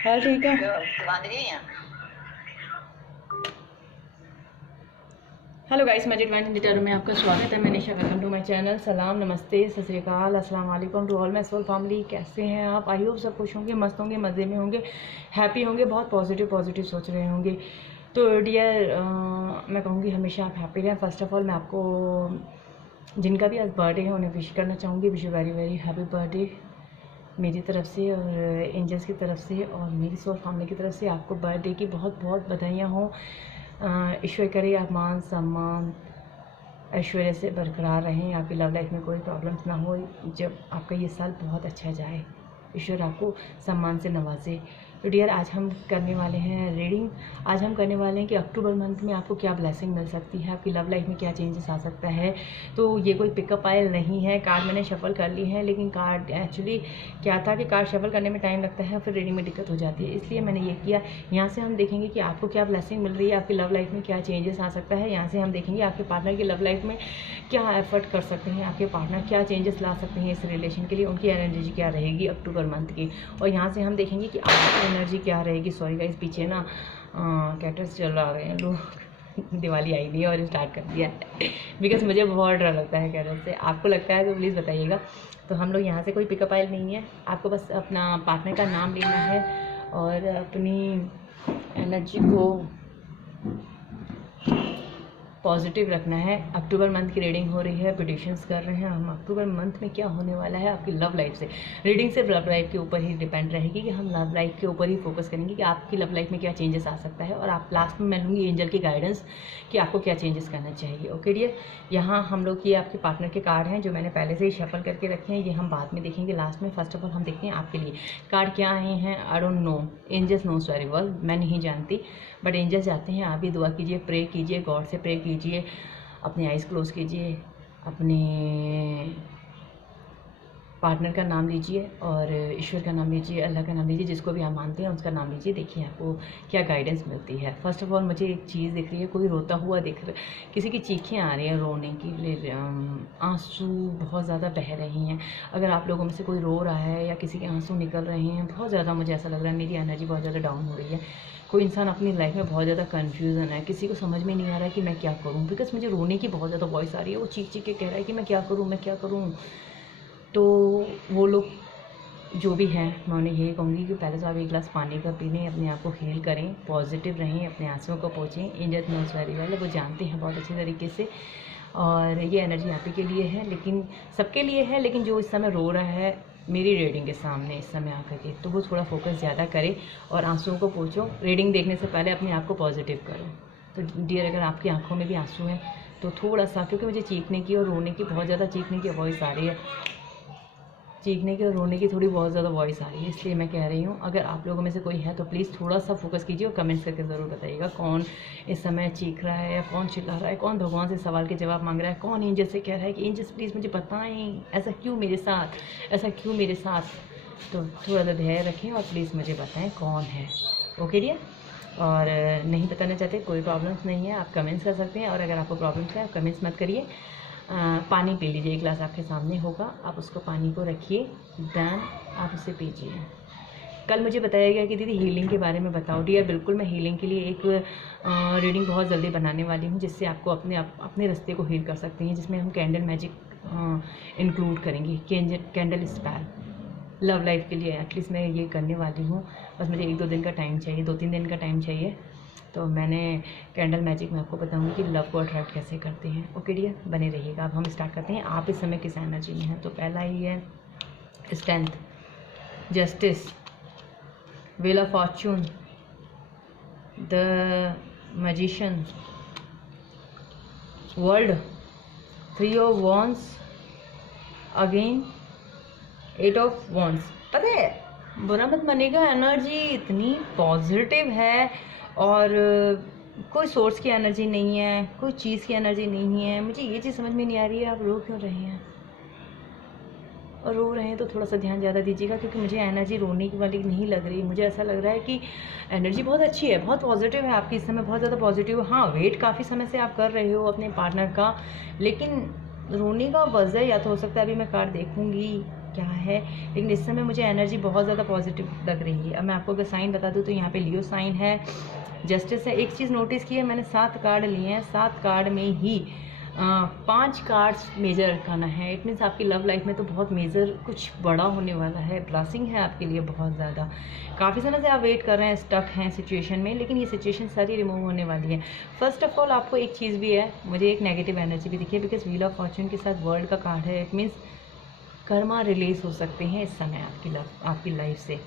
है ठीक है। हेलो गाइस, मैजिक वाइन डिटेरो में आपका स्वागत है। मैं Nisha, welcome to my channel. सलाम, नमस्ते, सत श्री अकाल, अस्सलाम वालेकुम to all my soul family. कैसे हैं आप? आई होप सब खुश होंगे, मस्त होंगे, मज़े में होंगे, हैप्पी होंगे, बहुत पॉजिटिव सोच रहे होंगे। तो डियर, मैं कहूँगी हमेशा आप हैप्पी रहें। फर्स्ट ऑफ ऑल मैं आपको जिनका भी आज बर्थडे है उन्हें विश करना चाहूँगी। Wish you very very happy birthday मेरी तरफ से और एंजल्स की तरफ से और मेरी सोल फैमिली की तरफ से। आपको बर्थडे की बहुत बहुत बधाइयाँ हों। ईश्वर करे आप मान सम्मान ऐश्वर्य से बरकरार रहें, आपकी लव लाइफ में कोई प्रॉब्लम्स ना हो, जब आपका ये साल बहुत अच्छा जाए, ईश्वर आपको सम्मान से नवाजे। तो डियर, आज हम करने वाले हैं रीडिंग। आज हम करने वाले हैं कि अक्टूबर मंथ में आपको क्या ब्लेसिंग मिल सकती है, आपकी लव लाइफ में क्या चेंजेस आ सकता है। तो ये कोई पिकअप आयल नहीं है। कार्ड मैंने शफल कर ली है, लेकिन कार्ड एक्चुअली क्या था कि कार्ड शफल करने में टाइम लगता है, फिर रीडिंग में दिक्कत हो जाती है, इसलिए मैंने ये किया। यहाँ से हम देखेंगे कि आपको क्या ब्लेसिंग मिल रही है, आपकी लव लाइफ में क्या चेंजेस आ सकता है। यहाँ से हम देखेंगे आपके पार्टनर की लव लाइफ में क्या एफर्ट कर सकते हैं, आपके पार्टनर क्या चेंजेस ला सकते हैं इस रिलेशन के लिए, उनकी एनर्जी क्या रहेगी अक्टूबर मंथ की। और यहाँ से हम देखेंगे कि आपकी एनर्जी क्या रहेगी। सॉरी गाइस, पीछे ना कैटर्स चल रहे हैं लोग। दिवाली आई नहीं है और स्टार्ट कर दिया है बिकॉज मुझे बहुत डर लगता है कैटर्स से। आपको लगता है तो प्लीज़ बताइएगा। तो हम लोग यहाँ से कोई पिकअप आइल नहीं है, आपको बस अपना पार्टनर का नाम लेना है और अपनी एनर्जी को पॉजिटिव रखना है। अक्टूबर मंथ की रीडिंग हो रही है, प्रेडिक्शंस कर रहे हैं हम अक्टूबर मंथ में क्या होने वाला है आपकी लव लाइफ से। रीडिंग सिर्फ लव लाइफ के ऊपर ही डिपेंड रहेगी कि हम लव लाइफ के ऊपर ही फोकस करेंगे कि आपकी लव लाइफ में क्या चेंजेस आ सकता है। और आप लास्ट में मैं लूँगी एंजल की गाइडेंस कि आपको क्या चेंजेस करना चाहिए। ओके डियर, यहाँ हम लोग ये आपके पार्टनर के कार्ड हैं जो मैंने पहले से ही शफल करके रखे हैं, ये हम बाद में देखेंगे लास्ट में। फर्स्ट ऑफ ऑल हम देखते हैं आपके लिए कार्ड क्या आए हैं। I don't know, angels knows very well, मैं नहीं जानती, बट एंजल्स जाते हैं। आप भी दुआ कीजिए, प्रे कीजिए, गॉड से प्रे कीजिए, अपने आइज़ क्लोज कीजिए, अपने पार्टनर का नाम लीजिए और ईश्वर का नाम लीजिए, अल्लाह का नाम लीजिए, जिसको भी आप मानते हैं उसका नाम लीजिए। देखिए आपको क्या गाइडेंस मिलती है। फर्स्ट ऑफ ऑल मुझे एक चीज़ दिख रही है, कोई रोता हुआ दिख रहा है, किसी की चीखें आ रही हैं रोने की, आंसू बहुत ज़्यादा बह रही हैं। अगर आप लोगों में से कोई रो रहा है या किसी के आंसू निकल रहे हैं बहुत ज़्यादा, मुझे ऐसा लग रहा है मेरी एनर्जी बहुत ज़्यादा डाउन हो रही है। कोई इंसान अपनी लाइफ में बहुत ज़्यादा कन्फ्यूज़न है, किसी को समझ में नहीं आ रहा है कि मैं क्या करूँ, बिकॉज मुझे रोने की बहुत ज़्यादा वॉइस आ रही है। वो चीख के कह रहा है कि मैं क्या करूँ, मैं क्या करूँ। तो वो लोग जो भी हैं, मैं उन्हें यही कहूँगी कि पहले तो आप एक गिलास पानी का पी लें, अपने आप को हील करें, पॉजिटिव रहें, अपने आंसुओं को पोंछें। एंजल नोस वेरी वेल, वो जानते हैं बहुत अच्छे तरीके से। और ये एनर्जी आप ही के लिए है, लेकिन सबके लिए है, लेकिन जो इस समय रो रहा है मेरी रीडिंग के सामने इस समय आकर के, तो वो थोड़ा फोकस ज़्यादा करे और आंसुओं को पोंछो। रीडिंग देखने से पहले अपने आप को पॉजिटिव करो। तो डियर, अगर आपकी आंखों में भी आंसू हैं तो थोड़ा सा, क्योंकि मुझे चीखने की और रोने की बहुत ज़्यादा चीखने की वॉइस आ रही है, चीखने की और रोने की थोड़ी बहुत ज़्यादा वॉइस आ रही है, इसलिए मैं कह रही हूँ अगर आप लोगों में से कोई है तो प्लीज़ थोड़ा सा फोकस कीजिए और कमेंट्स करके ज़रूर बताइएगा कौन इस समय चीख रहा है या कौन चिल्ला रहा है, कौन भगवान से सवाल के जवाब मांग रहा है, कौन एंजल से कह रहा है कि एंजल्स प्लीज़ मुझे बताएं ऐसा क्यों मेरे साथ, ऐसा क्यों मेरे साथ। तो थोड़ा सा धैर्य रखें और प्लीज़ मुझे बताएं कौन है। ओके डियर, और नहीं बताना चाहते कोई प्रॉब्लम्स नहीं है, आप कमेंट्स कर सकते हैं। और अगर आपको प्रॉब्लम्स है आप कमेंट्स मत करिए, पानी पी लीजिए। एक गिलास आपके सामने होगा, आप उसको पानी को रखिए, देन आप उसे पीजिए। कल मुझे बताया गया कि दीदी हीलिंग के बारे में बताओ। डियर, बिल्कुल मैं हीलिंग के लिए एक रीडिंग बहुत जल्दी बनाने वाली हूँ, जिससे आपको अपने रास्ते को हील कर सकते हैं, जिसमें हम कैंडल मैजिक इंक्लूड करेंगे, कैंडल स्पेल लव लाइफ के लिए। एटलीस्ट मैं ये करने वाली हूँ, बस मुझे 1-2 दिन का टाइम चाहिए, 2-3 दिन का टाइम चाहिए। तो मैंने कैंडल मैजिक में आपको बताऊंगी कि लव को अट्रैक्ट कैसे करते हैं। ओके डियर, बने रहिएगा। अब हम स्टार्ट करते हैं। आप इस समय किस एनर्जी में हैं? तो पहला ही है strength, justice, wheel of Fortune, the magician, world, 3 of wands, again 8 of wands. पता है, बुरा मत मानिएगा, एनर्जी इतनी पॉजिटिव है और कोई सोर्स की एनर्जी नहीं है, कोई चीज़ की एनर्जी नहीं है। मुझे ये चीज़ समझ में नहीं आ रही है आप रो क्यों रहे हैं, और रो रहे हैं तो थोड़ा सा ध्यान ज़्यादा दीजिएगा, क्योंकि मुझे एनर्जी रोने की वाली नहीं लग रही। मुझे ऐसा लग रहा है कि एनर्जी बहुत अच्छी है, बहुत पॉजिटिव है आपकी इस समय, बहुत ज़्यादा पॉजिटिव। हाँ, वेट काफ़ी समय से आप कर रहे हो अपने पार्टनर का, लेकिन रोने का वजह या तो हो सकता है, अभी मैं कार्ड देखूंगी, क्या है, लेकिन इस समय मुझे एनर्जी बहुत ज़्यादा पॉजिटिव लग रही है। अब मैं आपको अगर साइन बता दूँ तो यहाँ पे लियो साइन है, जस्टिस है। एक चीज़ नोटिस की है मैंने, 7 कार्ड लिए हैं, 7 कार्ड में ही 5 कार्ड्स मेजर रखाना है। इट मीन्स आपकी लव लाइफ में तो बहुत मेजर कुछ बड़ा होने वाला है, ब्लेसिंग है आपके लिए बहुत ज़्यादा। काफ़ी समय से आप वेट कर रहे हैं, स्टक हैं सिचुएशन में, लेकिन ये सिचुएशन सारी रिमूव होने वाली है। फर्स्ट ऑफ ऑल आपको एक चीज़ भी है, मुझे एक नेगेटिव एनर्जी भी दिखी है, बिकॉज व्हील ऑफ फॉर्चून के साथ वर्ल्ड का कार्ड है। इट मीन्स कर्मा रिलीज हो सकते हैं इस समय आपकी लाइफ से।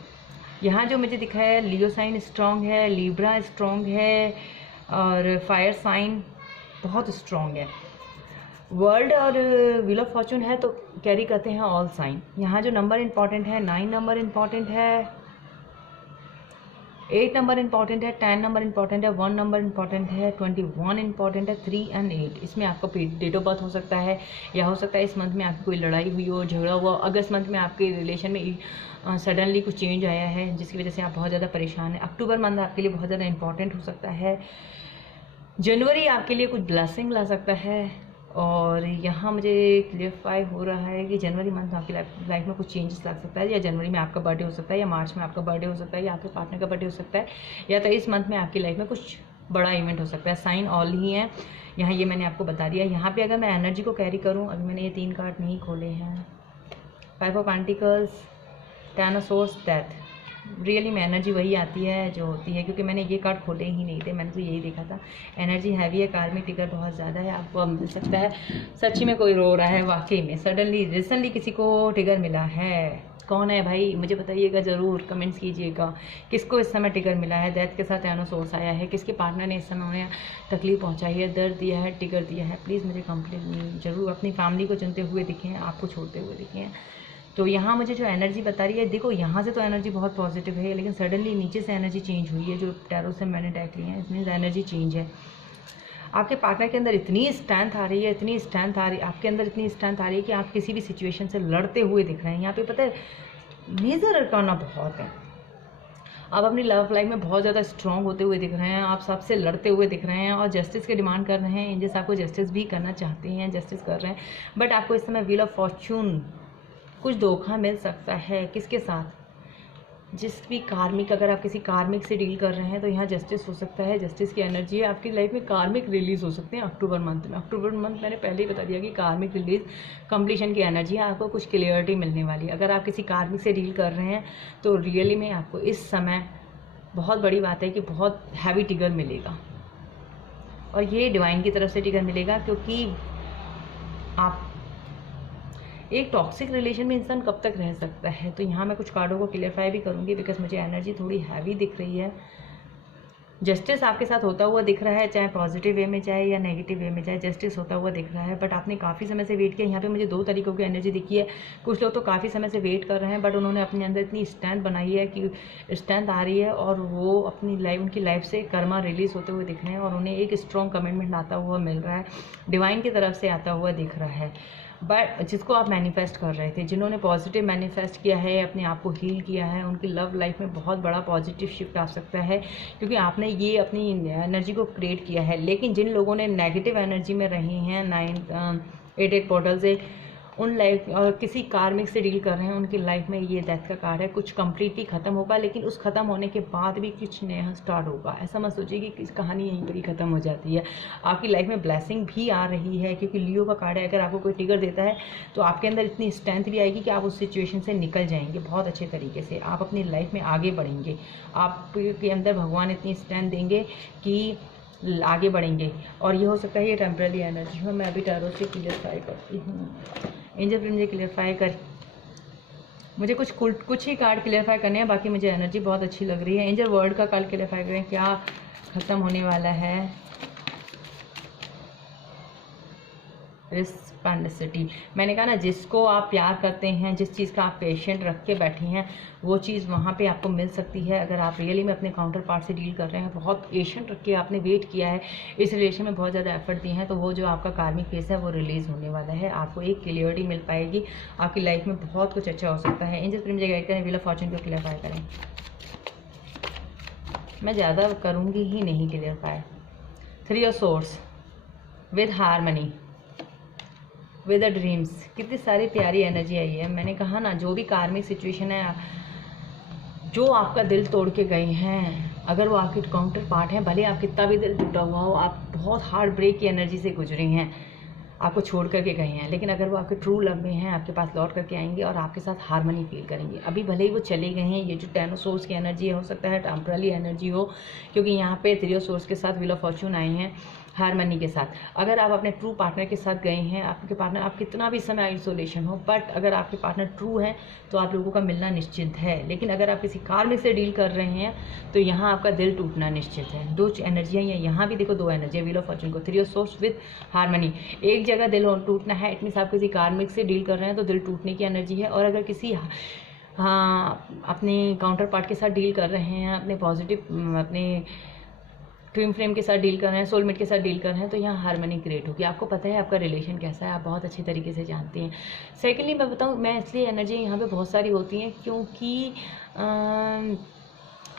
यहाँ जो मुझे दिखा है, लियो साइन स्ट्रॉन्ग है, लिब्रा स्ट्रॉन्ग है, और फायर साइन बहुत स्ट्रॉन्ग है। वर्ल्ड और व्हील ऑफ फॉर्चून है तो कैरी करते हैं ऑल साइन। यहाँ जो नंबर इंपॉर्टेंट है, 9 नंबर इंपॉर्टेंट है, 8 नंबर इंपॉर्टेंट है, 10 नंबर इंपॉर्टेंट है, 1 नंबर इंपॉर्टेंट है, 21 इंपॉर्टेंट है, 3 और 8। इसमें आपका डेट ऑफ बर्थ हो सकता है, या हो सकता है इस मंथ में आपकी कोई लड़ाई हुई हो, झगड़ा हुआ। अगस्त मंथ में आपके रिलेशन में सडनली कुछ चेंज आया है जिसकी वजह से आप बहुत ज़्यादा परेशान हैं। अक्टूबर मंथ आपके लिए बहुत ज़्यादा इंपॉर्टेंट हो सकता है। जनवरी आपके लिए कुछ ब्लेसिंग ला सकता है। और यहाँ मुझे क्लियरफाई हो रहा है कि जनवरी मंथ आपकी लाइफ में कुछ चेंजेस लग सकता है, या जनवरी में आपका बर्थडे हो सकता है, या मार्च में आपका बर्थडे हो सकता है, या आपके पार्टनर का बर्थडे हो सकता है, या तो इस मंथ में आपकी लाइफ में कुछ बड़ा इवेंट हो सकता है। साइन ऑल ही हैं यहाँ, ये मैंने आपको बता दिया। यहाँ पे अगर मैं एनर्जी को कैरी करूँ, अभी मैंने ये 3 कार्ड नहीं खोले हैं, 5 of pentacles, 10 of source, death. Really में एनर्जी वही आती है जो होती है, क्योंकि मैंने ये कार्ड खोले ही नहीं थे, मैंने तो यही देखा था। एनर्जी हैवी है, कार्मिक टिकर बहुत ज़्यादा है, आपको मिल सकता है। सच्ची में कोई रो रहा है, वाकई में सडनली रिसेंटली किसी को टिगर मिला है। कौन है भाई, मुझे बताइएगा ज़रूर, कमेंट्स कीजिएगा किसको इस समय टिगर मिला है। डेथ के साथ एनो सोर्स आया है, किसके पार्टनर ने इस समय उन्हें तकलीफ पहुंचाई है, दर्द दिया है, टिगर दिया है। प्लीज़ मुझे कंप्लीट ज़रूर अपनी फैमिली को चुनते हुए दिखें, आपको छोड़ते हुए दिखें। तो यहाँ मुझे जो एनर्जी बता रही है, देखो यहाँ से तो एनर्जी बहुत पॉजिटिव है, लेकिन सडनली नीचे से एनर्जी चेंज हुई है। जो टैरो से मैंने टैग लिया है, इसमें एनर्जी चेंज है। आपके पार्टनर के अंदर इतनी स्ट्रेंथ आ रही है, इतनी स्ट्रेंथ आ रही है, आपके अंदर इतनी स्ट्रेंथ आ रही है कि आप किसी भी सिचुएशन से लड़ते हुए दिख रहे हैं। यहाँ पे पता है मेजर अरकाना बहुत है, आप अपनी लव लाइफ में बहुत ज़्यादा स्ट्रॉन्ग होते हुए दिख रहे हैं, आप सबसे लड़ते हुए दिख रहे हैं, और जस्टिस की डिमांड कर रहे हैं। एंजल्स आपको जस्टिस भी करना चाहते हैं, जस्टिस कर रहे हैं, बट आपको इस समय व्हील ऑफ फॉर्चून कुछ धोखा मिल सकता है। किसके साथ, जिस भी कार्मिक, अगर आप किसी कार्मिक से डील कर रहे हैं तो यहाँ जस्टिस हो सकता है। जस्टिस की एनर्जी है, आपकी लाइफ में कार्मिक रिलीज हो सकते हैं अक्टूबर मंथ में। अक्टूबर मंथ मैंने पहले ही बता दिया कि कार्मिक रिलीज कंप्लीशन की एनर्जी है, आपको कुछ क्लियरिटी मिलने वाली है। अगर आप किसी कार्मिक से डील कर रहे हैं तो रियली में आपको इस समय बहुत बड़ी बात है कि बहुत हैवी टिगर मिलेगा, और ये डिवाइन की तरफ से टिगर मिलेगा, क्योंकि आप एक टॉक्सिक रिलेशन में इंसान कब तक रह सकता है। तो यहाँ मैं कुछ कार्डों को क्लियरफाई भी करूँगी, बिकॉज मुझे एनर्जी थोड़ी हैवी दिख रही है। जस्टिस आपके साथ होता हुआ दिख रहा है, चाहे पॉजिटिव वे में चाहे या नेगेटिव वे में, चाहे जस्टिस होता हुआ दिख रहा है। बट आपने काफ़ी समय से वेट किया। यहाँ पे मुझे 2 तरीकों की एनर्जी दिखी है। कुछ लोग तो काफ़ी समय से वेट कर रहे हैं, बट उन्होंने अपने अंदर इतनी स्ट्रेंथ बनाई है कि स्ट्रेंथ आ रही है, और वो अपनी लाइफ, उनकी लाइफ से कर्मा रिलीज होते हुए दिख रहे हैं, और उन्हें एक स्ट्रॉन्ग कमिटमेंट आता हुआ मिल रहा है, डिवाइन की तरफ से आता हुआ दिख रहा है। बट जिसको आप मैनिफेस्ट कर रहे थे, जिन्होंने पॉजिटिव मैनिफेस्ट किया है, अपने आप को हील किया है, उनकी लव लाइफ में बहुत बड़ा पॉजिटिव शिफ्ट आ सकता है, क्योंकि आपने ये अपनी एनर्जी को क्रिएट किया है। लेकिन जिन लोगों ने नेगेटिव एनर्जी में रहे हैं, 8 पोर्टल से, उन लाइफ और किसी कार्मिक से डील कर रहे हैं, उनकी लाइफ में ये डेथ का कार्ड है। कुछ कंप्लीटली ख़त्म होगा, लेकिन उस ख़त्म होने के बाद भी कुछ नया स्टार्ट होगा। ऐसा मत सोचिए कि इस कहानी यहीं पर ही ख़त्म हो जाती है। आपकी लाइफ में ब्लेसिंग भी आ रही है, क्योंकि लियो का कार्ड है। अगर आपको कोई ट्रिगर देता है तो आपके अंदर इतनी स्ट्रेंथ भी आएगी कि आप उस सिचुएशन से निकल जाएंगे बहुत अच्छे तरीके से। आप अपनी लाइफ में आगे बढ़ेंगे, आपके अंदर भगवान इतनी स्ट्रेंथ देंगे कि आगे बढ़ेंगे। और ये हो सकता है ये टेम्पररी एनर्जी हो। मैं अभी टैरो से क्लियरफाई करती हूँ। एंजल फिर मुझे क्लियरफाई कर, मुझे कुछ ही कार्ड क्लियरफाई करने हैं, बाकी मुझे एनर्जी बहुत अच्छी लग रही है। एंजल वर्ड का कार्ड क्लियरफाई करें, क्या ख़त्म होने वाला है। रिस्पॉन्सिबिलिटी, मैंने कहा ना, जिसको आप प्यार करते हैं, जिस चीज़ का आप पेशेंट रख के बैठे हैं, वो चीज़ वहाँ पे आपको मिल सकती है। अगर आप रियली में अपने काउंटर पार्ट से डील कर रहे हैं, बहुत पेशेंट रख के आपने वेट किया है, इस रिलेशन में बहुत ज़्यादा एफर्ट दिए हैं, तो वो जो आपका कार्मिक फेस है वो रिलीज़ होने वाला है। आपको एक क्लियरिटी मिल पाएगी, आपकी लाइफ में बहुत कुछ अच्छा हो सकता है। एंजल प्रेम गाइड करें, व्हील ऑफ फॉर्चून को क्लियरफाई करें। मैं ज़्यादा करूँगी ही नहीं clarify. 3 of source with harmony, with the dreams. कितनी सारी प्यारी एनर्जी आई है। मैंने कहा ना, जो भी कार्मिक सिचुएशन है, जो आपका दिल तोड़ के गए हैं, अगर वो आपके काउंटर पार्ट हैं, भले आप कितना भी दिल टूटा हुआ हो, आप बहुत हार्ट ब्रेक की एनर्जी से गुजरी हैं, आपको छोड़ करके गए हैं, लेकिन अगर वो आपके ट्रू लव में हैं, आपके पास लौट करके आएंगे और आपके साथ हारमनी फील करेंगे। अभी भले ही वो चले गए हैं, ये जो 10 ऑफ सोर्स की एनर्जी हो सकता है टेम्पररी एनर्जी हो, क्योंकि यहाँ पे 3 ऑफ सोर्स के साथ व्हील ऑफ फॉर्चून आए हैं हारमनी के साथ। अगर आप अपने ट्रू पार्टनर के साथ गए हैं, आपके पार्टनर, आप कितना भी समय आइसोलेशन हो, बट अगर आपके पार्टनर ट्रू हैं तो आप लोगों का मिलना निश्चित है। लेकिन अगर आप किसी कार्मिक से डील कर रहे हैं तो यहाँ आपका दिल टूटना निश्चित है। 2 एनर्जियाँ हैं, यहाँ भी देखो 2 एनर्जियाँ व्हील ऑफ फॉर्चून को, 3 ऑफ सोर्स विद हारमनी। एक जगह दिल टूटना है, इट मीन्स आप किसी कार्मिक से डील कर रहे हैं तो दिल टूटने की एनर्जी है। और अगर किसी अपने काउंटर पार्ट के साथ डील कर रहे हैं, अपने पॉजिटिव, अपने ट्विन फ्लेम के साथ डील कर रहे हैं, सोलमेट के साथ डील कर रहे हैं, तो यहाँ हारमनी क्रिएट होगी। आपको पता है आपका रिलेशन कैसा है, आप बहुत अच्छी तरीके से जानते हैं। सेकेंडली मैं बताऊँ, मैं इसलिए एनर्जी यहाँ पे बहुत सारी होती हैं क्योंकि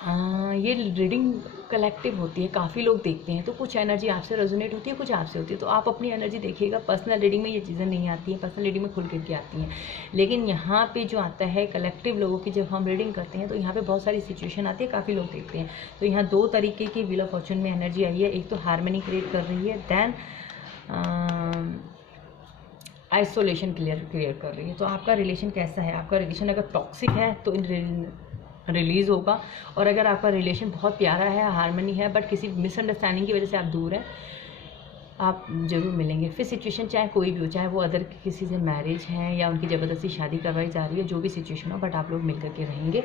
ये रीडिंग कलेक्टिव होती है, काफ़ी लोग देखते हैं, तो कुछ एनर्जी आपसे रेजोनेट होती है, कुछ आपसे होती है। तो आप अपनी एनर्जी देखिएगा। पर्सनल रीडिंग में ये चीज़ें नहीं आती हैं, पर्सनल रीडिंग में खुल करके आती हैं। लेकिन यहाँ पे जो आता है कलेक्टिव लोगों की, जब हम रीडिंग करते हैं तो यहाँ पे बहुत सारी सिचुएशन आती है, काफ़ी लोग देखते हैं। तो यहाँ 2 तरीके की व्हील ऑफ फॉर्चून में एनर्जी आई है। एक तो हारमनी क्रिएट कर रही है, दैन आइसोलेशन क्रिएट कर रही है। तो आपका रिलेशन कैसा है? आपका रिलेशन अगर टॉक्सिक है तो रिलीज़ होगा, और अगर आपका रिलेशन बहुत प्यारा है, हारमनी है, बट किसी मिसअंडरस्टैंडिंग की वजह से आप दूर हैं, आप ज़रूर मिलेंगे। फिर सिचुएशन चाहे कोई भी हो, चाहे वो अदर किसी से मैरिज है या उनकी ज़बरदस्ती शादी करवाई जा रही है, जो भी सिचुएशन हो, बट आप लोग मिल करके रहेंगे।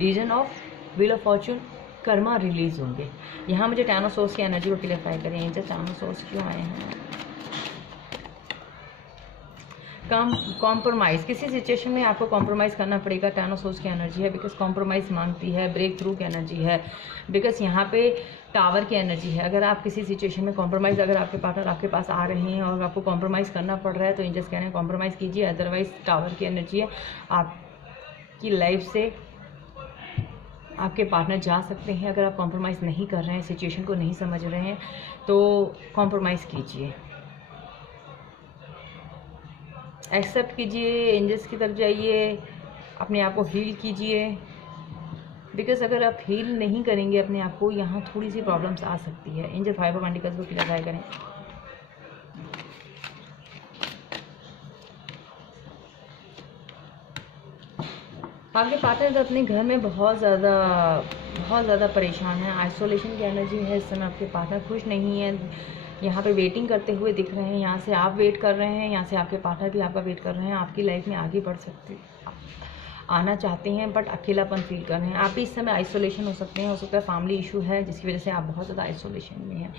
Reason of wheel of fortune, karma release होंगे। यहाँ मुझे 10 ऑफ सोर्स की एनर्जी को क्लियरफाई करें। एंजल 10 ऑफ सोर्स क्यों आए हैं? कॉम्प्रोमाइज़, किसी सिचुएशन में आपको कॉम्प्रोमाइज़ करना पड़ेगा। 10 ऑफ सोर्स की एनर्जी है, बिकॉज कॉम्प्रोमाइज़ मांगती है। ब्रेक थ्रू की एनर्जी है, बिकॉज यहाँ पे टावर की एनर्जी है। अगर आप किसी सिचुएशन में कॉम्प्रोमाइज़, अगर आपके पार्टनर आपके पास आ रहे हैं और आपको कॉम्प्रोमाइज़ करना पड़ रहा है, तो एंजल्स कह रहे हैं कॉम्प्रोमाइज़ कीजिए, अदरवाइज टावर की एनर्जी है, आपकी लाइफ से आपके पार्टनर जा सकते हैं। अगर आप कॉम्प्रोमाइज़ नहीं कर रहे हैं, सिचुएशन को नहीं समझ रहे हैं, तो कॉम्प्रोमाइज़ कीजिए, एक्सेप्ट कीजिए, एंजल्स की तरफ जाइए, अपने आप को हील कीजिए। बिकॉज अगर आप हील नहीं करेंगे अपने आप को, यहाँ थोड़ी सी प्रॉब्लम्स आ सकती है। एंजल 5 ऑफ पेंटिकल्स को क्लियर करें। आपके पार्टनर अपने घर में बहुत ज़्यादा परेशान है, आइसोलेशन की एनर्जी है इस समय। आपके पार्टनर खुश नहीं है, यहाँ पे वेटिंग करते हुए दिख रहे हैं। यहाँ से आप वेट कर रहे हैं, यहाँ से आपके पार्टनर भी आपका वेट कर रहे हैं। आपकी लाइफ में आगे बढ़ सकते, आना चाहते हैं, बट अकेलापन फील कर रहे हैं। आप भी इस समय आइसोलेशन हो सकते हैं, हो सकता है फैमिली इशू है जिसकी वजह से आप बहुत ज़्यादा आइसोलेशन में हैं।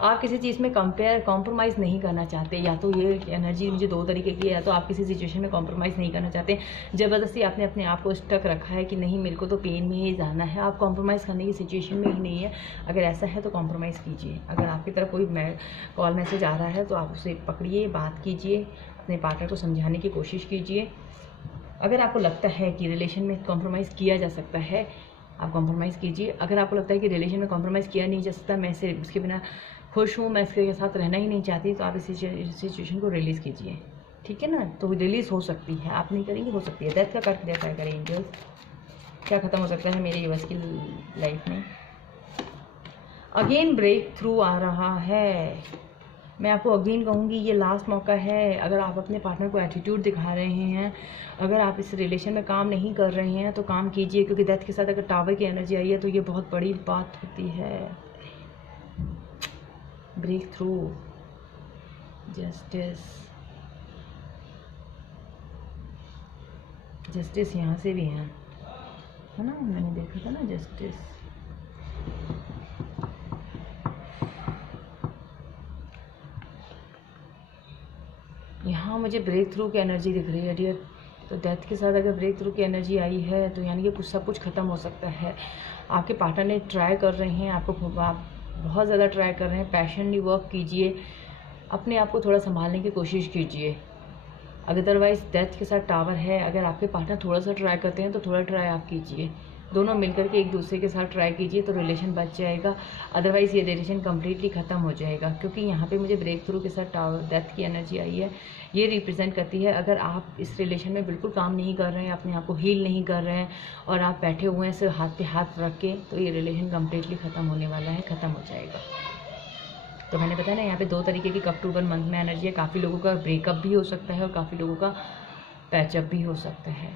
आप किसी चीज़ में कॉम्प्रोमाइज़ नहीं करना चाहते। या तो ये एनर्जी मुझे 2 तरीके की है, या तो आप किसी सिचुएशन में कॉम्प्रोमाइज़ नहीं करना चाहते, ज़बरदस्ती आपने अपने आप को स्टक रखा है कि नहीं, मेरे को तो पेन में ही जाना है। आप कॉम्प्रोमाइज़ करने की सिचुएशन में ही नहीं है। अगर ऐसा है तो कॉम्प्रोमाइज़ कीजिए। अगर आपकी तरफ कोई कॉल मैसेज आ रहा है तो आप उसे पकड़िए, बात कीजिए, अपने पार्टनर को समझाने की कोशिश कीजिए। अगर आपको लगता है कि रिलेशन में कॉम्प्रोमाइज़ किया जा सकता है, आप कॉम्प्रोमाइज़ कीजिए। अगर आपको लगता है कि रिलेशन में कॉम्प्रोमाइज़ किया नहीं जा सकता, मैं इसके बिना खुश हूँ, मैं इसके साथ रहना ही नहीं चाहती, तो आप इस सिचुएशन को रिलीज़ कीजिए। ठीक है ना? तो रिलीज़ हो सकती है, आप नहीं करेंगे, हो सकती है। डेथ का कार्ड क्लियर करें एंजल्स, क्या ख़त्म हो सकता है मेरे यूएस की लाइफ में? अगेन ब्रेक थ्रू आ रहा है। मैं आपको अगेन कहूँगी, ये लास्ट मौका है। अगर आप अपने पार्टनर को एटीट्यूड दिखा रहे हैं, अगर आप इस रिलेशन में काम नहीं कर रहे हैं, तो काम कीजिए, क्योंकि डेथ के साथ अगर टावर की एनर्जी आई है तो ये बहुत बड़ी बात होती है। ब्रेक थ्रू, जस्टिस यहाँ से भी है ना, मैंने देखा था ना जस्टिस। यहाँ मुझे ब्रेक थ्रू की एनर्जी दिख रही है डियर। तो डेथ के साथ अगर ब्रेक थ्रू की एनर्जी आई है तो यानी कि कुछ सब कुछ ख़त्म हो सकता है। आपके पार्टनर ने ट्राई कर रहे हैं, आप बहुत ज़्यादा ट्राई कर रहे हैं। पैशनली वर्क कीजिए, अपने आप को थोड़ा संभालने की कोशिश कीजिए। अदरवाइज़ डेथ के साथ टावर है, अगर आपके पार्टनर थोड़ा सा ट्राई करते हैं तो थोड़ा ट्राई आप कीजिए। दोनों मिलकर के एक दूसरे के साथ ट्राई कीजिए तो रिलेशन बच जाएगा, अदरवाइज़ ये रिलेशन कम्प्लीटली ख़त्म हो जाएगा। क्योंकि यहाँ पे मुझे ब्रेक थ्रू के साथ टावर डेथ की एनर्जी आई है। ये रिप्रेजेंट करती है अगर आप इस रिलेशन में बिल्कुल काम नहीं कर रहे हैं, अपने आप को हील नहीं कर रहे हैं और आप बैठे हुए हैं सिर्फ हाथ पे हाथ रख के, तो ये रिलेशन कम्प्लीटली ख़त्म होने वाला है, ख़त्म हो जाएगा। तो मैंने बताया ना, यहाँ पे 2 तरीके की अक्टूबर मंथ में एनर्जी है। काफ़ी लोगों का ब्रेकअप भी हो सकता है और काफ़ी लोगों का पैचअप भी हो सकता है,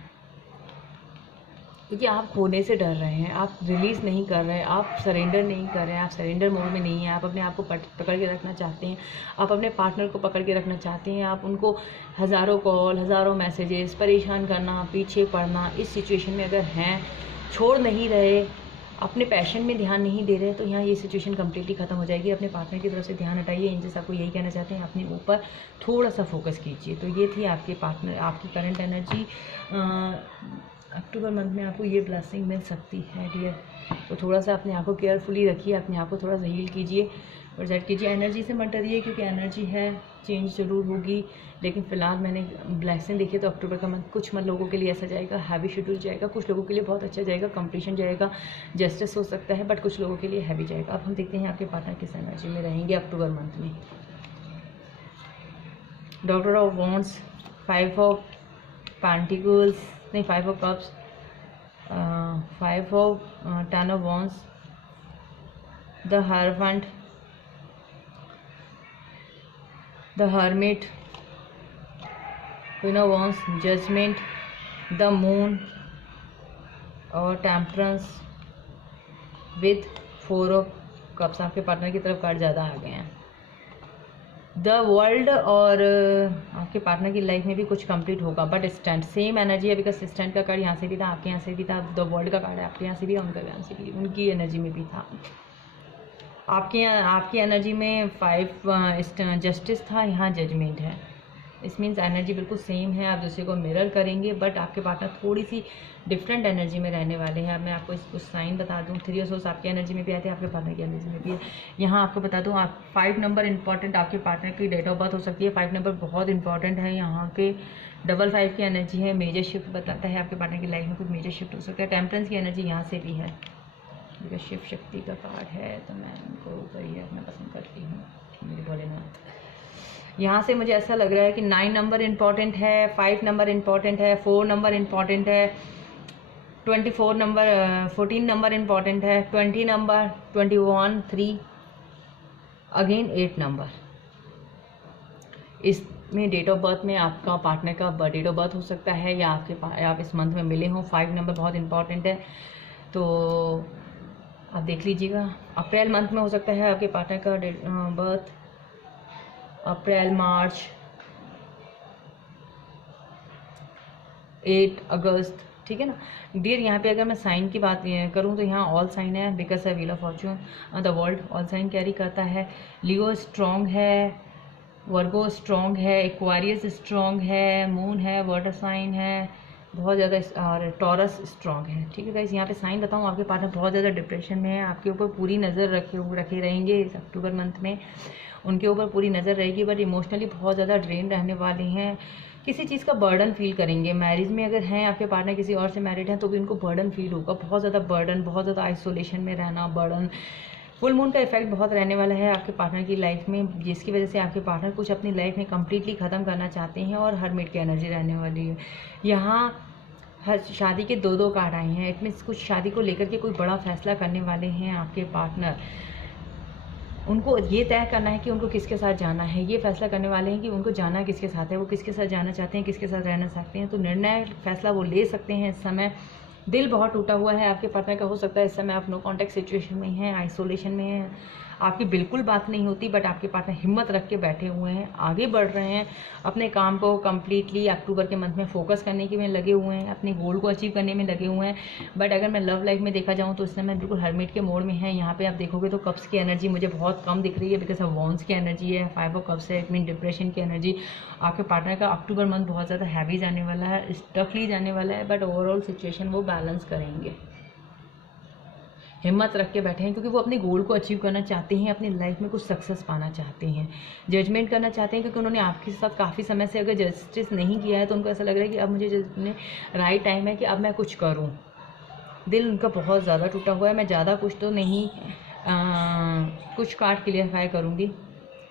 क्योंकि आप खोने से डर रहे हैं, आप रिलीज़ नहीं कर रहे हैं, आप सरेंडर नहीं कर रहे हैं, आप सरेंडर मोड में नहीं हैं, आप अपने आप को पकड़ के रखना चाहते हैं, आप अपने पार्टनर को पकड़ के रखना चाहते हैं, आप उनको हज़ारों कॉल, हज़ारों मैसेजेस, परेशान करना, पीछे पड़ना, इस सिचुएशन में अगर हैं, छोड़ नहीं रहे, अपने पैशन में ध्यान नहीं दे रहे, तो यहाँ ये सिचुएशन कम्प्लीटली ख़त्म हो जाएगी। अपने पार्टनर की तरफ से ध्यान हटाइए। एंजल्स आपको यही कहना चाहते हैं, अपने ऊपर थोड़ा सा फोकस कीजिए। तो ये थी आपके पार्टनर, आपकी करंट एनर्जी। अक्टूबर मंथ में आपको ये ब्लेसिंग मिल सकती है डियर। तो थोड़ा सा अपने आप को केयरफुली रखिए, अपने आप को थोड़ा सा हील कीजिए, प्रोजेक्ट कीजिए। एनर्जी से मत डरिए, क्योंकि एनर्जी है, चेंज ज़रूर होगी। लेकिन फ़िलहाल मैंने ब्लेसिंग देखी तो अक्टूबर का मंथ कुछ लोगों के लिए ऐसा जाएगा, हैवी शेड्यूल जाएगा, कुछ लोगों के लिए बहुत अच्छा जाएगा, कंप्लीशन जाएगा, जस्टिस हो सकता है, बट कुछ लोगों के लिए हैवी जाएगा। अब हम देखते हैं आपके पार्टनर किस एनर्जी में रहेंगे अक्टूबर मंथ में। Doctor of wands, 5 of pentacles, नहीं 5 of cups, 5 of 10 of wands, the hierophant, the hermit, queen of wands, judgement, the moon और टेम्परेंस विद 4 ऑफ कप्स। आपके पार्टनर की तरफ कार्ड ज़्यादा आ गए हैं। द वर्ल्ड, और आपके पार्टनर की लाइफ में भी कुछ कंप्लीट होगा, बट स्टैंड सेम एनर्जी है, बिकॉज स्टैंड का कार्ड यहाँ से भी था, आपके यहाँ से भी था। द वर्ल्ड का कार्ड है, आपके यहाँ से भी, उनका यहाँ से भी, उनकी एनर्जी में भी था। आपकी एनर्जी में 5 जस्टिस था, यहाँ जजमेंट है। इस मीन्स एनर्जी बिल्कुल सेम है, आप दूसरे को मिरर करेंगे, बट आपके पार्टनर थोड़ी सी डिफरेंट एनर्जी में रहने वाले हैं। अब मैं आपको कुछ साइन बता दूं। 3 ऑफ सोर्स आपकी एनर्जी में भी आते हैं, आपके पार्टनर की एनर्जी में भी है। यहाँ आपको बता दूं, आप 5 नंबर इंपॉर्टेंट, आपके पार्टनर की डेट ऑफ बर्थ हो सकती है। 5 नंबर बहुत इंपॉर्टेंट है। यहाँ के 55 की एनर्जी है, मेजर शिफ्ट बताता है, आपके पार्टनर की लाइफ में कुछ मेजर शिफ्ट हो सकता है। टेम्परेंस की एनर्जी यहाँ से भी है, शिव शक्ति का कार्ड है, तो मैं इनको ऊपर ही रखना पसंद करती हूँ, मेरे भोलेनाथ। यहाँ से मुझे ऐसा लग रहा है कि 9 नंबर इम्पॉर्टेंट है, 5 नंबर इम्पॉर्टेंट है, 4 नंबर इम्पॉर्टेंट है, 14 नंबर इम्पॉर्टेंट है, 20 नंबर, 21, 3, अगेन 8 नंबर। इसमें डेट ऑफ बर्थ में आपका पार्टनर का डेट ऑफ बर्थ हो सकता है, या आप इस मंथ में मिले हों। 5 नंबर बहुत इंपॉर्टेंट है, तो आप देख लीजिएगा। अप्रैल मंथ में हो सकता है आपके पार्टनर का डेट बर्थ, अप्रैल, मार्च, 8 अगस्त, ठीक है ना डियर। यहाँ पे अगर मैं साइन की बात करूँ तो यहाँ ऑल साइन है, बिकॉज है wheel of fortune, the world all sign carry करता है। लियो स्ट्रॉन्ग है, वर्गो स्ट्रॉन्ग है, एक्वारियस स्ट्रॉन्ग है, मून है, वाटर साइन है बहुत ज़्यादा, और टॉरस स्ट्रॉन्ग है, ठीक है गाइस। यहाँ पे साइन बताऊँ, आपके पार्टनर बहुत ज़्यादा डिप्रेशन में है, आपके ऊपर पूरी नज़र रखे रहेंगे इस अक्टूबर मंथ में, उनके ऊपर पूरी नज़र रहेगी, बट इमोशनली बहुत ज़्यादा ड्रेन रहने वाले हैं। किसी चीज़ का बर्डन फील करेंगे। मैरिज में अगर हैं आपके पार्टनर किसी और से मैरिड हैं तो भी उनको बर्डन फील होगा, बहुत ज़्यादा बर्डन, बहुत ज़्यादा आइसोलेशन में रहना, बर्डन। फुल मून का इफेक्ट बहुत रहने वाला है आपके पार्टनर की लाइफ में, जिसकी वजह से आपके पार्टनर कुछ अपनी लाइफ में कम्प्लीटली ख़त्म करना चाहते हैं, और हर्मिट की एनर्जी रहने वाली है। यहाँ हर शादी के 2 कार्ड आए हैं। इट मीन्स कुछ शादी को लेकर के कोई बड़ा फैसला करने वाले हैं आपके पार्टनर। उनको ये तय करना है कि उनको किसके साथ जाना है, ये फैसला करने वाले हैं कि उनको जाना किसके साथ है, वो किसके साथ जाना चाहते हैं, किसके साथ रहना चाहते हैं। तो निर्णय फैसला वो ले सकते हैं इस समय। दिल बहुत टूटा हुआ है आपके पार्टनर का, हो सकता है इस समय आप नो कॉन्टैक्ट सिचुएशन में हैं, आइसोलेशन में हैं, आपकी बिल्कुल बात नहीं होती, बट आपके पार्टनर हिम्मत रख के बैठे हुए हैं, आगे बढ़ रहे हैं, अपने काम को कम्प्लीटली अक्टूबर के मंथ में फोकस करने के में लगे हुए हैं, अपने गोल को अचीव करने में लगे हुए हैं। बट अगर मैं लव लाइफ में देखा जाऊँ तो इस समय बिल्कुल हर्मिट के मोड में है। यहाँ पे आप देखोगे तो कप्स की एनर्जी मुझे बहुत कम दिख रही है, बिकॉज ऑफ वॉन्ड्स की एनर्जी है, 5 ऑफ कप्स है, इट मीन डिप्रेशन की एनर्जी। आपके पार्टनर का अक्टूबर मंथ बहुत ज़्यादा हैवी जाने वाला है, टफली जाने वाला है, बट ओवरऑल सिचुएशन वो बैलेंस करेंगे, हिम्मत रख के बैठे हैं, क्योंकि वो अपने गोल को अचीव करना चाहते हैं, अपनी लाइफ में कुछ सक्सेस पाना चाहते हैं, जजमेंट करना चाहते हैं, क्योंकि उन्होंने आपके साथ काफ़ी समय से अगर जस्टिस नहीं किया है तो उनको ऐसा लग रहा है कि अब मुझे राइट टाइम है कि अब मैं कुछ करूं। दिल उनका बहुत ज़्यादा टूटा हुआ है। मैं ज़्यादा कुछ तो नहीं कुछ कार्ड क्लियरफाई करूँगी,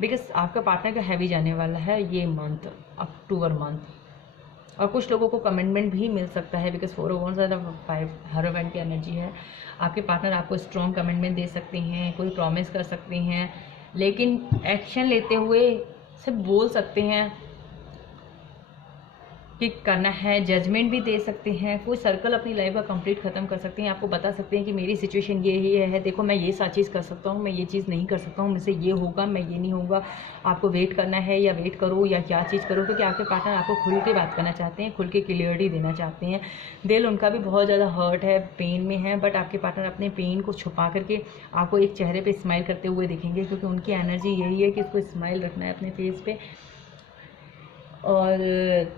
बिकॉज आपका पार्टनर का हैवी जाने वाला है ये मंथ, अक्टूबर मंथ। और कुछ लोगों को कमिटमेंट भी मिल सकता है, बिकॉज 4 ऑफ वांड्स और 5 हायरोफेंट की एनर्जी है। आपके पार्टनर आपको स्ट्रॉन्ग कमिटमेंट दे सकते हैं, कोई प्रॉमिस कर सकते हैं, लेकिन एक्शन लेते हुए सिर्फ बोल सकते हैं कि करना है, जजमेंट भी दे सकते हैं। कोई सर्कल अपनी लाइफ का कंप्लीट ख़त्म कर सकते हैं, आपको बता सकते हैं कि मेरी सिचुएशन ये है, देखो मैं ये सारी चीज़ कर सकता हूँ, मैं ये चीज़ नहीं कर सकता हूँ, मुझसे ये होगा, मैं ये नहीं होगा, आपको वेट करना है या वेट करो या क्या चीज़ करो। क्योंकि आपके पार्टनर आपको खुल के बात करना चाहते हैं, खुल के क्लियरिटी देना चाहते हैं। दिल उनका भी बहुत ज़्यादा हर्ट है, पेन में है, बट आपके पार्टनर अपने पेन को छुपा करके आपको एक चेहरे पर स्माइल करते हुए दिखेंगे, क्योंकि उनकी एनर्जी यही है कि उसको स्माइल रखना है अपने फेस पे। और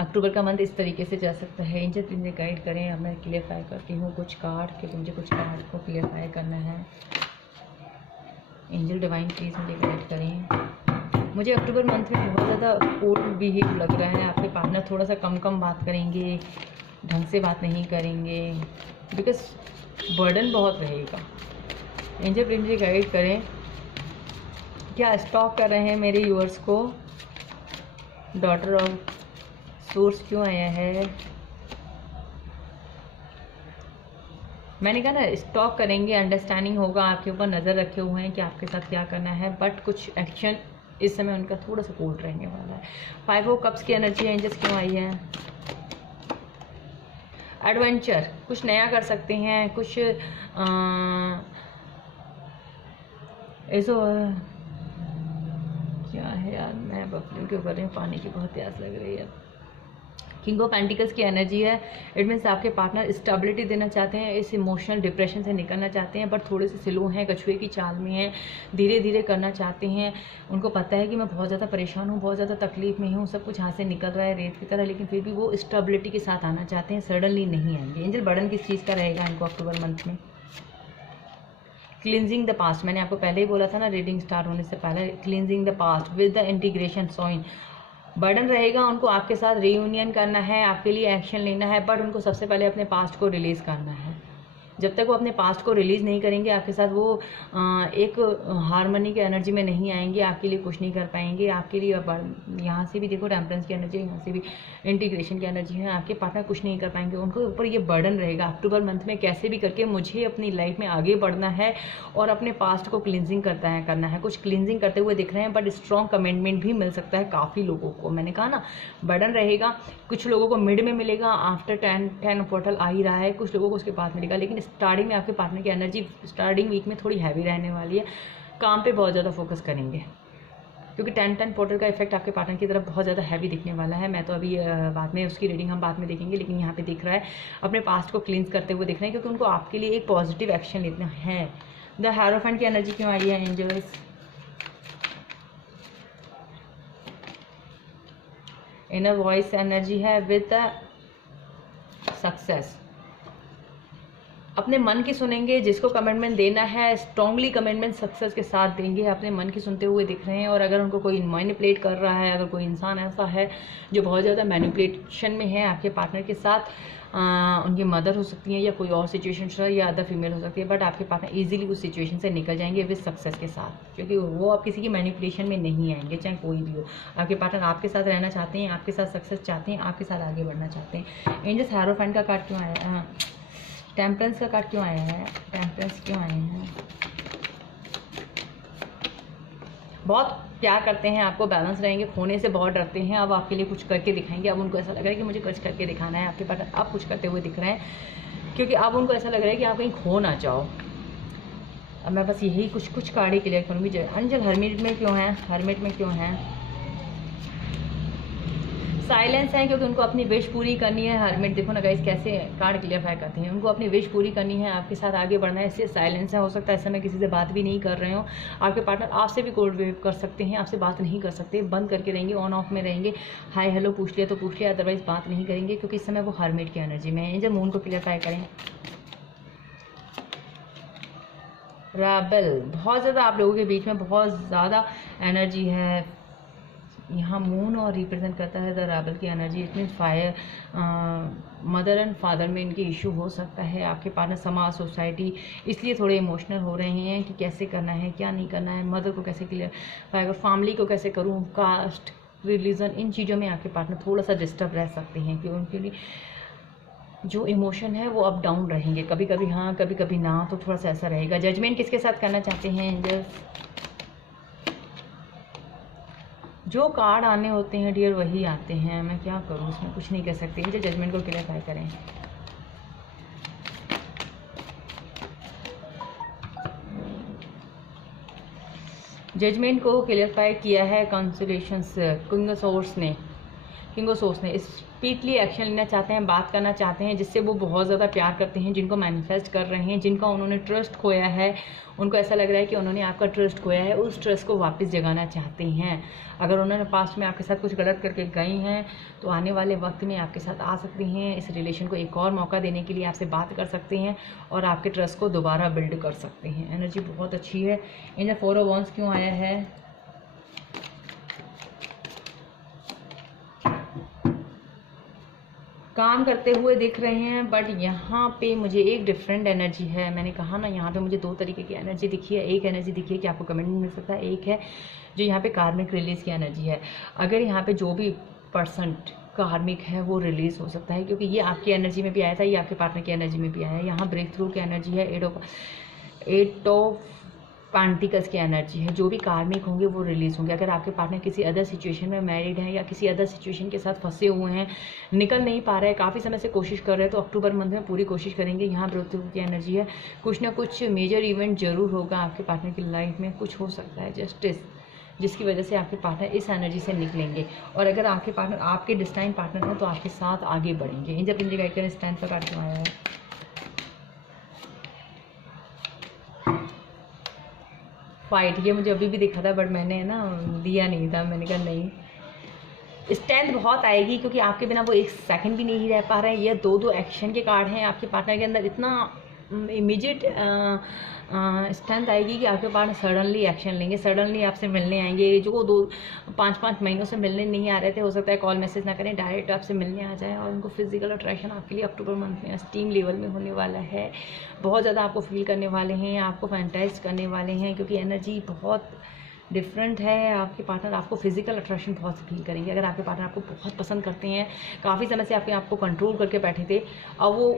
अक्टूबर का मंथ इस तरीके से जा सकता है। एंजल प्लीज मुझे गाइड करें। अब मैं क्लियरफाई करती हूँ कुछ कार्ड, क्योंकि मुझे कुछ कार्ड को क्लियरफाई करना है। एंजल डिवाइन प्लीज़ मुझे गाइड करें। मुझे अक्टूबर मंथ में बहुत ज़्यादा कोल्ड बिहेव लग रहा है। आपके पार्टनर थोड़ा सा कम बात करेंगे, ढंग से बात नहीं करेंगे, बिकॉज बर्डन बहुत रहेगा। एंजल प्लीज मुझे गाइड करें, क्या स्टॉक कर रहे हैं मेरे व्यूअर्स को। डॉटर ऑफ सोर्स क्यों आया है? मैंने कहा ना स्टॉक करेंगे, अंडरस्टैंडिंग होगा, आपके ऊपर नज़र रखे हुए हैं कि आपके साथ क्या करना है, बट कुछ एक्शन इस समय उनका थोड़ा सा कोल्ड रहने वाला है। 5 ऑफ कप्स की एनर्जी एंजल्स क्यों आई है? एडवेंचर, कुछ नया कर सकते हैं, कुछ ऐसा क्या है यार, मैं बफलिंग क्यों कर रही हूँ, पानी की बहुत प्यास लग रही है। किंग ऑफ पेंटिकल्स की एनर्जी है। इट मीन्स आपके पार्टनर स्टेबिलिटी देना चाहते हैं, इस इमोशनल डिप्रेशन से निकलना चाहते हैं, बट थोड़े से स्लो हैं, कछुए की चाल में हैं, धीरे धीरे करना चाहते हैं। उनको पता है कि मैं बहुत ज़्यादा परेशान हूँ, बहुत ज़्यादा तकलीफ में हूँ, सब कुछ हाथ से निकल रहा है रेत की तरह, लेकिन फिर भी वो स्टेबिलिटी के साथ आना चाहते हैं, सडनली नहीं आएंगे। एंजल बर्डन किस चीज़ का रहेगा इनको अक्टूबर मंथ में? क्लिनजिंग द पास्ट, मैंने आपको पहले ही बोला था ना रीडिंग स्टार्ट होने से पहले, cleansing the past with the integration सॉइन। बर्डन रहेगा, उनको आपके साथ रीयूनियन करना है, आपके लिए एक्शन लेना है, बट उनको सबसे पहले अपने पास्ट को रिलीज़ करना है। जब तक वो अपने पास्ट को रिलीज़ नहीं करेंगे आपके साथ, वो एक हारमोनी की एनर्जी में नहीं आएंगे, आपके लिए कुछ नहीं कर पाएंगे। आपके लिए यहाँ से भी देखो टेम्परेंस की एनर्जी, यहाँ से भी इंटीग्रेशन की एनर्जी है, आपके पार्टनर कुछ नहीं कर पाएंगे। उनको ऊपर ये बर्डन रहेगा अक्टूबर मंथ में, कैसे भी करके मुझे अपनी लाइफ में आगे बढ़ना है और अपने पास्ट को क्लिनजिंग करना है। कुछ क्लिनजिंग करते हुए दिख रहे हैं, बट स्ट्रॉन्ग कमिटमेंट भी मिल सकता है काफ़ी लोगों को। मैंने कहा ना बर्डन रहेगा, कुछ लोगों को मिड में मिलेगा, आफ्टर 10 पोर्टल आ ही रहा है, कुछ लोगों को उसके बाद मिलेगा, लेकिन स्टार्टिंग में आपके पार्टनर की एनर्जी स्टार्टिंग वीक में थोड़ी हैवी रहने वाली है। काम पे बहुत ज़्यादा फोकस करेंगे, क्योंकि 10 पोर्टल का इफेक्ट आपके पार्टनर की तरफ बहुत ज़्यादा हैवी दिखने वाला है। मैं तो अभी बाद में उसकी रीडिंग हम बाद में देखेंगे, लेकिन यहाँ पे दिख रहा है अपने पास्ट को क्लींस करते हुए दिख रहे हैं, क्योंकि उनको आपके लिए एक पॉजिटिव एक्शन लेना है। द हायरोफेंट की एनर्जी क्यों आई है एंजल्स? इनर वॉइस एनर्जी है विद द सक्सेस। अपने मन की सुनेंगे, जिसको कमिटमेंट देना है स्ट्रांगली कमिटमेंट सक्सेस के साथ देंगे, अपने मन की सुनते हुए दिख रहे हैं। और अगर उनको कोई मैनिपुलेट कर रहा है, अगर कोई इंसान ऐसा है जो बहुत ज़्यादा मैनिपुलेशन में है आपके पार्टनर के साथ, उनकी मदर हो सकती है या कोई और सिचुएशन या अदर फीमेल हो सकती है, बट आपके पार्टनर इजीली उस सिचुएशन से निकल जाएंगे विद सक्सेस के साथ, क्योंकि वो आप किसी की मैनिपुलेशन में नहीं आएंगे, चाहे कोई भी हो। आपके पार्टनर आपके साथ रहना चाहते हैं, आपके साथ सक्सेस चाहते हैं, आपके साथ आगे बढ़ना चाहते हैं। एंजल्स हायरोफेंट का कार्ड क्यों आया? टेम्परेंस का कार्ड क्यों आया है? टेम्परेंस क्यों आए हैं? बहुत प्यार करते हैं आपको, बैलेंस रहेंगे, खोने से बहुत डरते हैं, अब आपके लिए कुछ करके दिखाएंगे। अब उनको ऐसा लग रहा है कि मुझे कुछ करके दिखाना है, आपके पास आप कुछ करते हुए दिख रहे हैं, क्योंकि अब उनको ऐसा लग रहा है कि आप कहीं खो ना जाओ। अब मैं बस यही कुछ कार्ड ही क्लियर करूँगी। अंजल हर्मिट में क्यों है? हर्मिट में क्यों है? साइलेंस है, क्योंकि उनको अपनी विश पूरी करनी है। हर्मिट देखो ना गाइस कैसे कार्ड क्लियरफाई करते हैं, उनको अपनी विश पूरी करनी है, आपके साथ आगे बढ़ना है, इससे साइलेंस है। हो सकता है इस समय किसी से बात भी नहीं कर रहे हो, आपके पार्टनर आपसे भी कोल्ड वेव कर सकते हैं, आपसे बात नहीं कर सकते, बंद करके रहेंगे, ऑन ऑफ में रहेंगे। हाय हेलो पूछ लिया तो पूछ लिया, अदरवाइज बात नहीं करेंगे, क्योंकि इस समय वो हर्मिट की एनर्जी में है। जब मून को क्लियरफाई करें। रैबल, बहुत ज़्यादा आप लोगों के बीच में बहुत ज़्यादा एनर्जी है, यहाँ मून और रिप्रेजेंट करता है द रेबल की energy. It means fire, mother and father में इनके इशू हो सकता है। आपके पार्टनर समाज, सोसाइटी इसलिए थोड़े इमोशनल हो रहे हैं कि कैसे करना है, क्या नहीं करना है, मदर को कैसे क्लियर, फैमिली को कैसे करूँ, कास्ट, रिलीजन, इन चीज़ों में आपके पार्टनर थोड़ा सा डिस्टर्ब रह सकते हैं कि उनके लिए जो इमोशन है वो अप डाउन रहेंगे, कभी कभी हाँ कभी कभी ना, तो थोड़ा सा ऐसा रहेगा। जजमेंट किसके साथ करना चाहते हैं एंजल्स? जो कार्ड आने होते हैं डियर वही आते हैं, मैं क्या करूँ, इसमें कुछ नहीं कह सकती। जो जजमेंट को क्लियरफाई करें। जजमेंट को क्लियरफाई किया है कंसोलेशंस किंग ऑफ सोर्स ने। किंग ऑफ सोर्स ने स्पीडली एक्शन लेना चाहते हैं, बात करना चाहते हैं जिससे वो बहुत ज़्यादा प्यार करते हैं, जिनको मैनिफेस्ट कर रहे हैं, जिनका उन्होंने ट्रस्ट खोया है। उनको ऐसा लग रहा है कि उन्होंने आपका ट्रस्ट खोया है, उस ट्रस्ट को वापस जगाना चाहते हैं। अगर उन्होंने पास्ट में आपके साथ कुछ गलत करके गई हैं तो आने वाले वक्त में आपके साथ आ सकती हैं। इस रिलेशन को एक और मौका देने के लिए आपसे बात कर सकते हैं और आपके ट्रस्ट को दोबारा बिल्ड कर सकते हैं। एनर्जी बहुत अच्छी है। इन 4 ऑफ वांड्स क्यों आया है? काम करते हुए दिख रहे हैं, बट यहाँ पे मुझे एक डिफरेंट एनर्जी है। मैंने कहा ना, यहाँ पे मुझे 2 तरीके की एनर्जी दिखी है। एक एनर्जी दिखी है कि आपको कमिटमेंट मिल सकता है, एक है जो यहाँ पे कार्मिक रिलीज की एनर्जी है। अगर यहाँ पे जो भी परसेंट कार्मिक है वो रिलीज हो सकता है, क्योंकि ये आपकी एनर्जी में भी आया था, ये आपके पार्टनर की एनर्जी में भी आया है। यहाँ ब्रेक थ्रू की एनर्जी है, 8 ऑफ पेंटिकल्स की एनर्जी है। जो भी कार्मिक होंगे वो रिलीज होंगे। अगर आपके पार्टनर किसी अदर सिचुएशन में मैरिड हैं या किसी अदर सिचुएशन के साथ फंसे हुए हैं, निकल नहीं पा रहे हैं, काफ़ी समय से कोशिश कर रहे हैं, तो अक्टूबर मंथ में पूरी कोशिश करेंगे। यहाँ ब्रेक थ्रू की एनर्जी है। कुछ ना कुछ मेजर इवेंट जरूर होगा आपके पार्टनर की लाइफ में, कुछ हो सकता है जस्टिस, जिसकी वजह से आपके पार्टनर इस एनर्जी से निकलेंगे। और अगर आपके पार्टनर आपके डिस्टाइन पार्टनर हैं तो आपके साथ आगे बढ़ेंगे। इन जब इंजन गाइड करें, स्टैंड का कार्ड क्यों आया है? फाइट, ये मुझे अभी भी दिखा था बट मैंने ना दिया नहीं था, मैंने कहा नहीं। स्ट्रेंथ बहुत आएगी क्योंकि आपके बिना वो 1 सेकंड भी नहीं रह पा रहे हैं। ये 2 एक्शन के कार्ड हैं। आपके पार्टनर के अंदर इतना इमीडिएट स्ट्रेंथ आएगी कि आपके पार्टनर सडनली एक्शन लेंगे, सडनली आपसे मिलने आएंगे। जो 5-5 महीनों से मिलने नहीं आ रहे थे, हो सकता है कॉल मैसेज ना करें, डायरेक्ट आपसे मिलने आ जाए। और उनको फिजिकल अट्रैक्शन आपके लिए अक्टूबर मंथ में स्टीम लेवल में होने वाला है। बहुत ज़्यादा आपको फील करने वाले हैं, आपको फैंटाइज करने वाले हैं, क्योंकि एनर्जी बहुत डिफरेंट है। आपके पार्टनर आपको फिजिकल अट्रैक्शन बहुत फील करेंगे। अगर आपके पार्टनर आपको बहुत पसंद करते हैं, काफ़ी समय से आपके आपको कंट्रोल करके बैठे थे, अब वो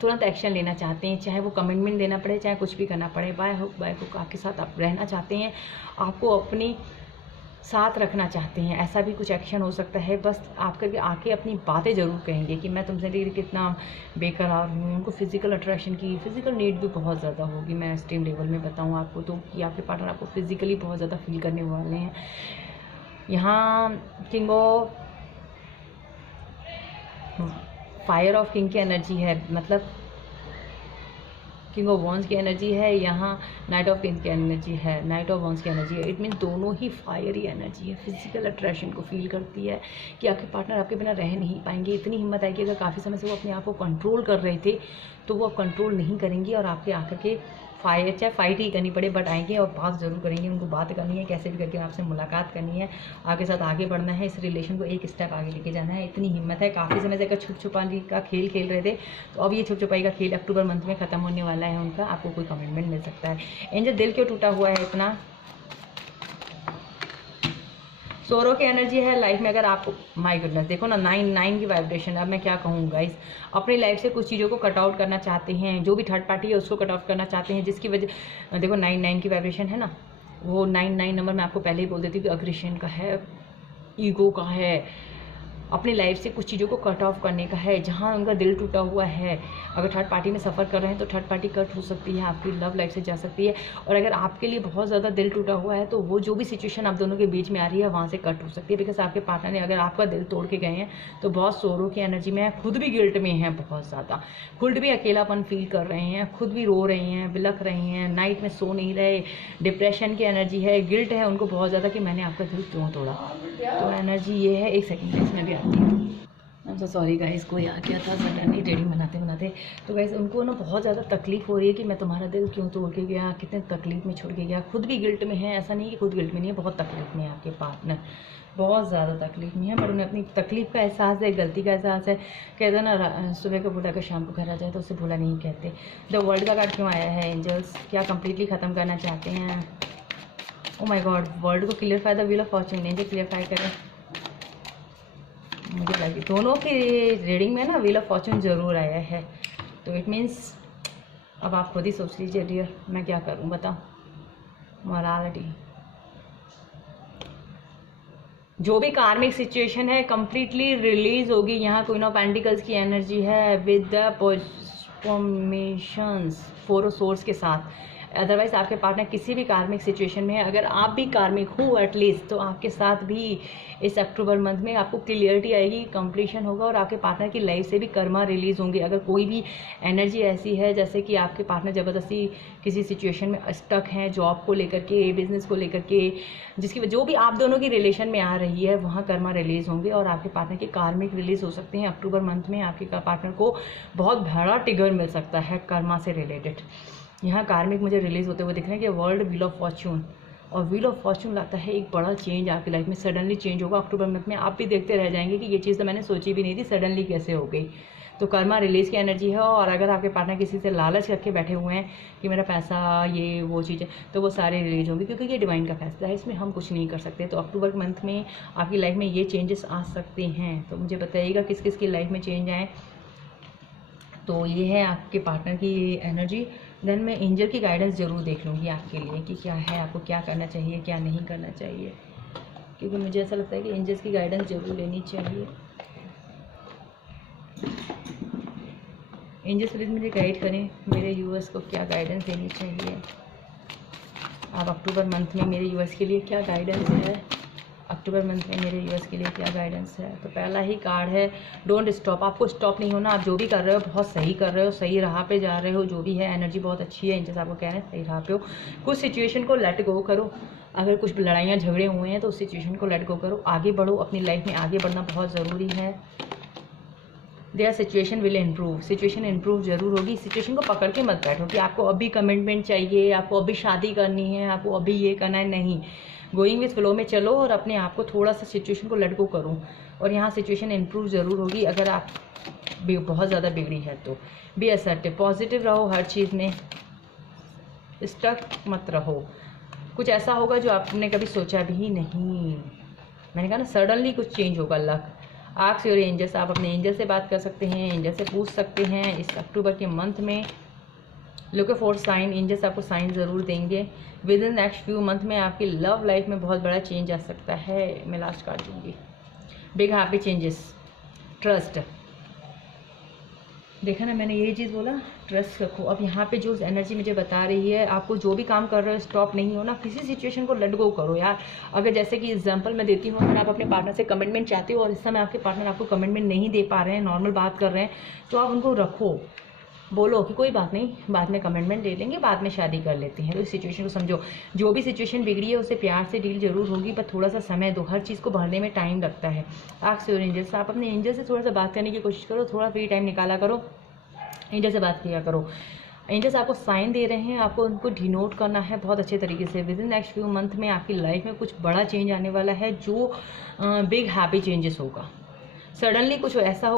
तुरंत एक्शन लेना चाहते हैं, चाहे वो कमिटमेंट देना पड़े, चाहे कुछ भी करना पड़े, बाय हुक बाय हुक आपके साथ आप रहना चाहते हैं, आपको अपनी साथ रखना चाहते हैं। ऐसा भी कुछ एक्शन हो सकता है। बस आप करके आके अपनी बातें ज़रूर कहेंगे कि मैं तुमसे लिए कितना बेकरार हूँ। उनको फिजिकल अट्रैक्शन की फिजिकल नीड भी बहुत ज़्यादा होगी। मैं स्टीम लेवल में बताऊँ आपको तो कि आपके पार्टनर आपको फिजिकली बहुत ज़्यादा फील करने वाले हैं। यहाँ king of fire of king की एनर्जी है, मतलब किंग ऑफ वॉन्स की एनर्जी है। यहाँ नाइट ऑफ किंग की एनर्जी है, नाइट ऑफ वॉन्स की एनर्जी है। इट मीन्स दोनों ही फायरी एनर्जी है। फिजिकल अट्रैक्शन को फील करती है कि आपके पार्टनर आपके बिना रह नहीं पाएंगे। इतनी हिम्मत आएगी, अगर काफ़ी समय से वो अपने आप को कंट्रोल कर रहे थे तो वो अब कंट्रोल नहीं करेंगे और आपके आकर के फायर, चाहे फाइट ही करनी पड़े, बट आएंगे और बात ज़रूर करेंगे। उनको बात करनी है, कैसे भी करके आपसे मुलाकात करनी है, आपके साथ आगे बढ़ना है, इस रिलेशन को एक स्टेप आगे लेके जाना है। इतनी हिम्मत है। काफ़ी समय से अगर छुप छुपाने का खेल खेल रहे थे तो अब ये छुप छुपाई का खेल अक्टूबर मंथ में ख़त्म होने वाला है उनका। आपको कोई कमिटमेंट मिल सकता है। एंजल दिल क्यों टूटा हुआ है इतना? सोरो की एनर्जी है लाइफ में। अगर आपको, माय गुडनेस, देखो ना 9 की वाइब्रेशन। अब मैं क्या कहूँ गाइस, अपनी लाइफ से कुछ चीज़ों को कट आउट करना चाहते हैं। जो भी थर्ड पार्टी है उसको कट आउट करना चाहते हैं, जिसकी वजह, देखो 9 की वाइब्रेशन है ना, वो 9 नंबर मैं आपको पहले ही बोल देती हूँ कि अग्रेशन का है, ईगो का है, अपनी लाइफ से कुछ चीज़ों को कट ऑफ करने का है। जहाँ उनका दिल टूटा हुआ है, अगर थर्ड पार्टी में सफ़र कर रहे हैं तो थर्ड पार्टी कट हो सकती है, आपकी लव लाइफ से जा सकती है। और अगर आपके लिए बहुत ज़्यादा दिल टूटा हुआ है तो वो जो भी सिचुएशन आप दोनों के बीच में आ रही है वहाँ से कट हो सकती है। बिकॉज आपके पार्टनर ने अगर आपका दिल तोड़ के गए हैं तो बहुत सोरो की एनर्जी में है, खुद भी गिल्ट में हैं, बहुत ज़्यादा खुद भी अकेलापन फील कर रहे हैं, खुद भी रो रहे हैं, बिलख रहे हैं, नाइट में सो नहीं रहे, डिप्रेशन की एनर्जी है, गिल्ट है उनको बहुत ज़्यादा कि मैंने आपका दिल क्यों तोड़ा। तो एनर्जी ये है। एक सेकेंड इसमें भी आती है। तो सॉरी गाइस, कोई आ गया था सडनली रेडिंग बनाते बनाते। तो गाइस उनको ना बहुत ज़्यादा तकलीफ हो रही है कि मैं तुम्हारा दिल क्यों तोड़ के गया, कितने तकलीफ में छोड़ के गया। खुद भी गिल्ट में है, ऐसा नहीं कि खुद गिल्ट में नहीं है, बहुत तकलीफ में है आपके पार्टनर। बहुत ज़्यादा तकलीफ में है, बट उन्हें अपनी तकलीफ का एहसास है, गलती का एहसास है। कहते हैं ना, सुबह को भूला कर शाम को घर आ जाए, तो उसे भूला नहीं कहते। द वर्ल्ड का कार्ड क्यों आया है एंजल्स? क्या कंप्लीटली ख़त्म करना चाहते हैं? ओ माय गॉड, वर्ल्ड को clarify the wheel of Fortune. Angel clarify करें। मुझे लगी दोनों की रीडिंग में ना व्हील ऑफ फॉर्च्यून ज़रूर आया है, तो इट मीन्स अब आप खुद ही सोच लीजिए डियर, मैं क्या करूं बताओ। मोरालिटी, जो भी कार्मिक सिचुएशन है कंप्लीटली रिलीज होगी। यहाँ क्वीन ऑफ पेंटिकल्स की एनर्जी है विद द पोस्टपोमेशंस, 4 ऑफ सोर्स के साथ। अदरवाइज आपके पार्टनर किसी भी कार्मिक सिचुएशन में है, अगर आप भी कार्मिक हो एटलीस्ट, तो आपके साथ भी इस अक्टूबर मंथ में आपको क्लियरिटी आएगी, कंप्लीशन होगा और आपके पार्टनर की लाइफ से भी कर्मा रिलीज होंगे। अगर कोई भी एनर्जी ऐसी है जैसे कि आपके पार्टनर ज़बरदस्ती किसी सिचुएशन में स्टक हैं, जॉब को लेकर के, बिजनेस को लेकर के, जिसकी जो भी आप दोनों की रिलेशन में आ रही है, वहाँ कर्मा रिलीज होंगे और आपके पार्टनर के कार्मिक रिलीज हो सकते हैं। अक्टूबर मंथ में आपके पार्टनर को बहुत बड़ा ट्रिगर मिल सकता है कर्मा से रिलेटेड। यहाँ कार्मिक मुझे रिलीज होते हुए दिख रहे हैं कि वर्ल्ड व्हील ऑफ फॉर्च्यून, और व्हील ऑफ फॉर्च्यून लाता है एक बड़ा चेंज आपकी लाइफ में, सडनली चेंज होगा अक्टूबर मंथ में। आप भी देखते रह जाएंगे कि ये चीज़ तो मैंने सोची भी नहीं थी, सडनली कैसे हो गई। तो कर्मा रिलीज की एनर्जी है। और अगर आपके पार्टनर किसी से लालच करके बैठे हुए हैं कि मेरा पैसा, ये वो चीज़ें, तो वो सारे रिलीज होंगी, क्योंकि ये डिवाइन का फैसला है, इसमें हम कुछ नहीं कर सकते। तो अक्टूबर मंथ में आपकी लाइफ में ये चेंजेस आ सकते हैं। तो मुझे बताइएगा किस किस की लाइफ में चेंज आए। तो ये है आपके पार्टनर की एनर्जी। देन मैं एंजल की गाइडेंस ज़रूर देख लूँगी आपके लिए कि क्या है, आपको क्या करना चाहिए, क्या नहीं करना चाहिए, क्योंकि मुझे ऐसा लगता है कि एंजल्स की गाइडेंस ज़रूर लेनी चाहिए। एंजल्स प्लीज़ मुझे गाइड करें, मेरे यूएस को क्या गाइडेंस देनी चाहिए। आप अक्टूबर मंथ में मेरे यूएस के लिए क्या गाइडेंस है, अक्टूबर मंथ में मेरे यूएस के लिए क्या गाइडेंस है। तो पहला ही कार्ड है डोंट स्टॉप। आपको स्टॉप नहीं होना, आप जो भी कर रहे हो बहुत सही कर रहे हो, सही राह पे जा रहे हो, जो भी है एनर्जी बहुत अच्छी है। एंजल्स आपको कह रहे हैं सही राह पे हो। कुछ सिचुएशन को लेट गो करो, अगर कुछ लड़ाइयाँ झगड़े हुए हैं तो उस सिचुएशन को लेट गो करो, आगे बढ़ो, अपनी लाइफ में आगे बढ़ना बहुत ज़रूरी है। There situation will improve, situation improve जरूर होगी। सिचुएशन को पकड़ के मत बैठो कि आपको अभी कमिटमेंट चाहिए, आपको अभी शादी करनी है, आपको अभी ये करना है, नहीं। गोइंग विथ फ्लो में चलो और अपने आप को थोड़ा सा सिचुएशन को लेट गो करो, और यहाँ सिचुएशन इम्प्रूव ज़रूर होगी। अगर आप बहुत ज़्यादा बिगड़ी है तो बी असर्टिव, पॉजिटिव रहो, हर चीज़ में स्टक मत रहो। कुछ ऐसा होगा जो आपने कभी सोचा भी नहीं। मैंने कहा ना, सडनली कुछ चेंज होगा। लक आस्क योर एंजल्स, आप अपने एंजल से बात कर सकते हैं, एंजल से पूछ सकते हैं इस अक्टूबर के मंथ में। लुक फॉर साइन, एंजल्स आपको साइन ज़रूर देंगे। With in next few month में आपकी लव लाइफ में बहुत बड़ा चेंज आ सकता है। मैं लास्ट कार्ड दूंगी, बिग हैप्पी चेंजेस, ट्रस्ट। देखा ना, मैंने यही चीज़ बोला, ट्रस्ट रखो। अब यहाँ पे जो एनर्जी मुझे बता रही है, आपको जो भी काम कर रहे हो स्टॉप नहीं होना, किसी सिचुएशन को लेट गो करो यार। अगर जैसे कि एग्जांपल मैं देती हूँ, अगर आप अपने पार्टनर से कमिटमेंट चाहते हो और इस समय आपके पार्टनर आपको कमिटमेंट नहीं दे पा रहे हैं, नॉर्मल बात कर रहे हैं, तो आप उनको रखो, बोलो कि कोई बात नहीं, बाद में कमिटमेंट दे देंगे, बाद में शादी कर लेते हैं। तो इस सिचुएशन को समझो, जो भी सिचुएशन बिगड़ी है उससे प्यार से डील जरूर होगी, पर थोड़ा सा समय दो, हर चीज़ को भरने में टाइम लगता है। आस्क योर एंजल्स, आप अपने एंजल से थोड़ा सा बात करने की कोशिश करो, थोड़ा फ्री टाइम निकाला करो, एंजल से बात किया करो। एंजल्स आपको साइन दे रहे हैं, आपको उनको डिनोट करना है बहुत अच्छे तरीके से। With in next few month में आपकी लाइफ में कुछ बड़ा चेंज आने वाला है, जो बिग हैप्पी चेंजेस होगा। सडनली कुछ ऐसा होगा